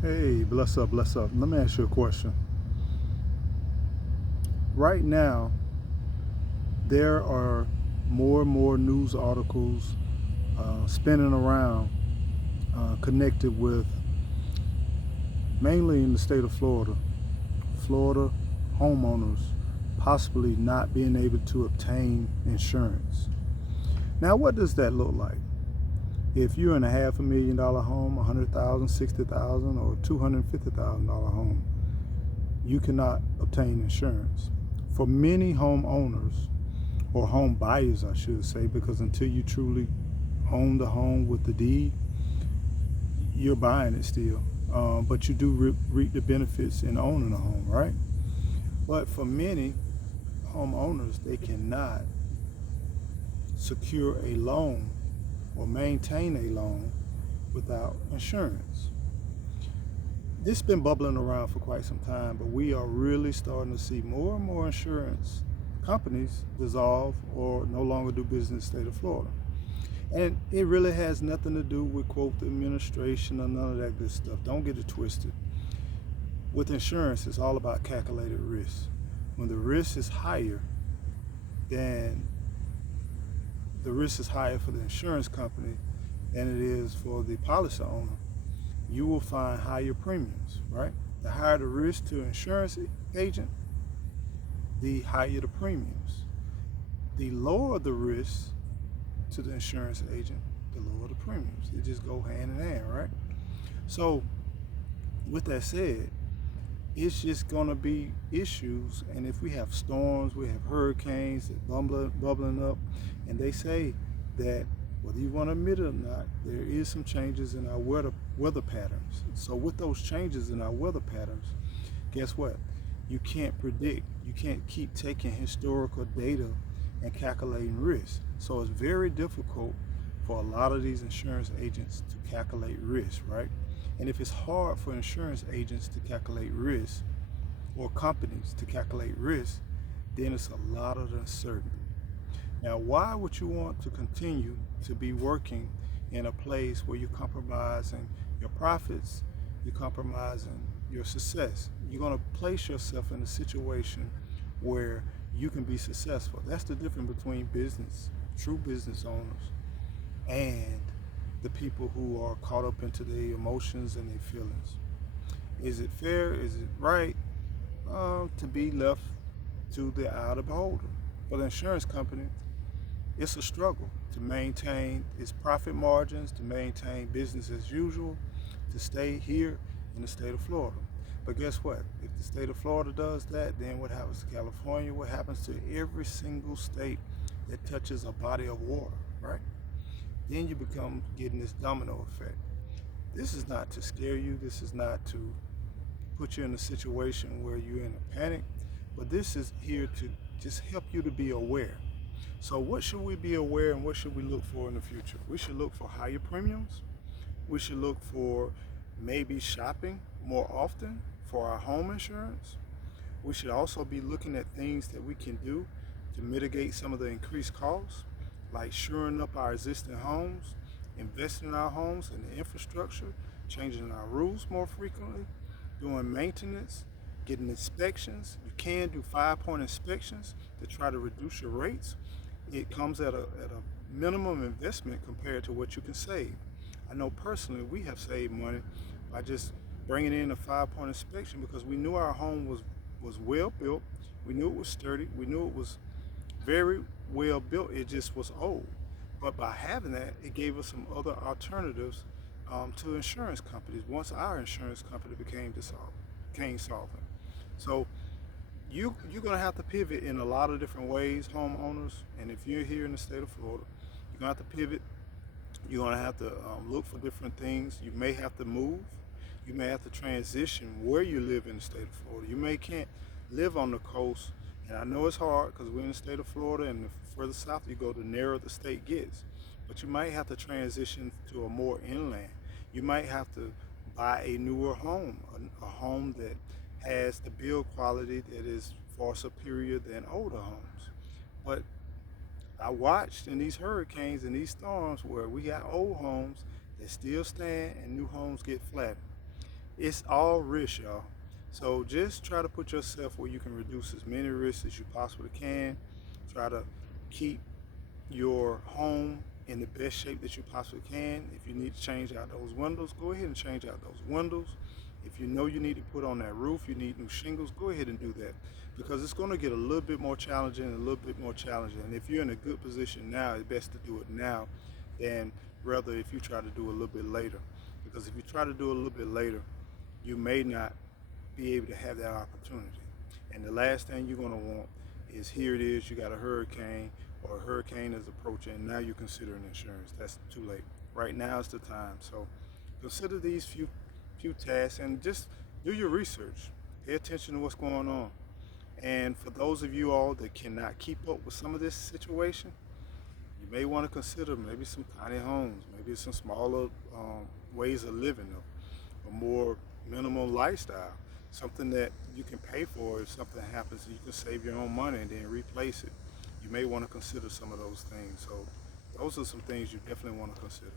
Hey, bless up, bless up. Let me ask you a question. Right now, there are more and more news articles spinning around connected with mainly in the state of Florida. Florida homeowners possibly not being able to obtain insurance. Now, what does that look like? If you're in a $500,000 home, 100,000, 60,000, or $250,000 home, you cannot obtain insurance. For many homeowners, or home buyers, I should say, because until you truly own the home with the deed, you're buying it still. But you do reap the benefits in owning a home, right? But for many homeowners, they cannot secure a loan or maintain a loan without insurance. This has been bubbling around for quite some time, but we are really starting to see more and more insurance companies dissolve or no longer do business in the state of Florida. And it really has nothing to do with, quote, the administration or none of that good stuff. Don't get it twisted. With insurance, it's all about calculated risk. When the risk is higher, then the risk is higher for the insurance company than it is for the policy owner. You will find higher premiums, right? The higher the risk to an insurance agent, the higher the premiums. The lower the risk to the insurance agent, the lower the premiums. They just go hand in hand, right? So, with that said, it's just going to be issues. And if we have storms, we have hurricanes that bubbling up, and they say that whether you want to admit it or not, there is some changes in our weather patterns. So with those changes in our weather patterns, guess what? You can't predict. You can't keep taking historical data and calculating risk. So it's very difficult for a lot of these insurance agents to calculate risk, right? And if it's hard for insurance agents to calculate risk or companies to calculate risk, then it's a lot of uncertainty. Now, why would you want to continue to be working in a place where you're compromising your profits, you're compromising your success? You're going to place yourself in a situation where you can be successful. That's the difference between business, true business owners, and the people who are caught up into their emotions and their feelings. Is it fair? Is it right to be left to the eye of the beholder? For the insurance company, it's a struggle to maintain its profit margins, to maintain business as usual, to stay here in the state of Florida. But guess what? If the state of Florida does that, then what happens to California? What happens to every single state that touches a body of water, right? Then you become getting this domino effect. This is not to scare you. This is not to put you in a situation where you're in a panic, but this is here to just help you to be aware. So what should we be aware and what should we look for in the future? We should look for higher premiums. We should look for maybe shopping more often for our home insurance. We should also be looking at things that we can do to mitigate some of the increased costs, like shoring up our existing homes, investing in our homes and the infrastructure, changing our roofs more frequently, doing maintenance, getting inspections. You can do 5-point inspections to try to reduce your rates. It comes at a minimum investment compared to what you can save. I know personally we have saved money by just bringing in a 5-point inspection because we knew our home was well built, we knew it was sturdy, we knew it was very well built, it just was old. But by having that, it gave us some other alternatives to insurance companies once our insurance company became solvent. So you're going to have to pivot in a lot of different ways, homeowners. And if you're here in the state of Florida, you're going to have to pivot. You're going to have to look for different things. You may have to move. You may have to transition where you live in the state of Florida. You may can't live on the coast. And I know it's hard because we're in the state of Florida, and the further south you go, the narrower the state gets. But you might have to transition to a more inland. You might have to buy a newer home, a home that has the build quality that is far superior than older homes. But I watched in these hurricanes and these storms where we got old homes that still stand and new homes get flattened. It's all risk, y'all. So just try to put yourself where you can reduce as many risks as you possibly can. Try to keep your home in the best shape that you possibly can. If you need to change out those windows, go ahead and change out those windows. If you know you need to put on that roof, you need new shingles, go ahead and do that, because it's going to get a little bit more challenging and a little bit more challenging. And if you're in a good position now, it's best to do it now than rather if you try to do a little bit later. Because if you try to do a little bit later, you may not be able to have that opportunity. And the last thing you're going to want is, here it is, you got a hurricane, or a hurricane is approaching, and now you're considering insurance. That's too late. Right now is the time. So consider these few tasks and just do your research. Pay attention to what's going on. And for those of you all that cannot keep up with some of this situation, you may want to consider maybe some tiny homes, maybe some smaller ways of living, a more minimal lifestyle, something that you can pay for if something happens, and you can save your own money and then replace it. You may want to consider some of those things. So those are some things you definitely want to consider.